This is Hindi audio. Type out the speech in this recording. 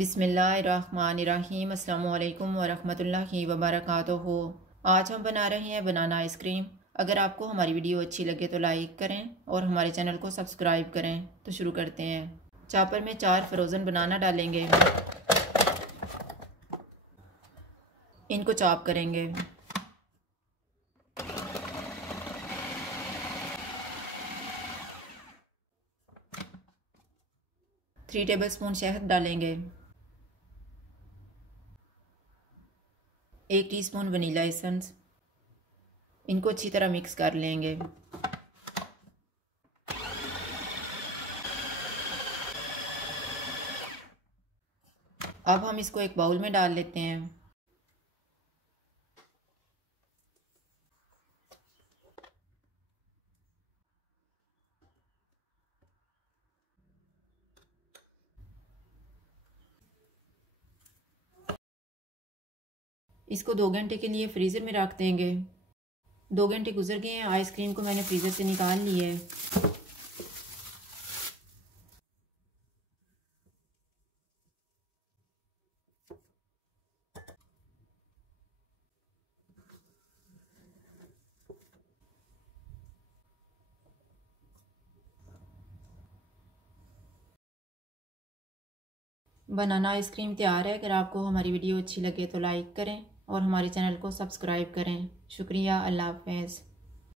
बिस्मिल्लाहिर्रहमानिर्रहीम। अस्सलामुअलैकुम वरहमतुल्लाहि वबरकातुहू। आज हम बना रहे हैं बनाना आइसक्रीम। अगर आपको हमारी वीडियो अच्छी लगे तो लाइक करें और हमारे चैनल को सब्सक्राइब करें। तो शुरू करते हैं। चॉपर में 4 फ्रोज़न बनाना डालेंगे, इनको चॉप करेंगे। थ्री टेबलस्पून शहद डालेंगे, 1 टीस्पून वनीला एसेंस। इनको अच्छी तरह मिक्स कर लेंगे। अब हम इसको एक बाउल में डाल लेते हैं। इसको 2 घंटे के लिए फ्रीज़र में रख देंगे। 2 घंटे गुजर गए हैं। आइसक्रीम को मैंने फ्रीज़र से निकाल लिया है। बनाना आइसक्रीम तैयार है। अगर आपको हमारी वीडियो अच्छी लगे तो लाइक करें और हमारे चैनल को सब्सक्राइब करें। शुक्रिया। अल्लाह हाफ़िज़।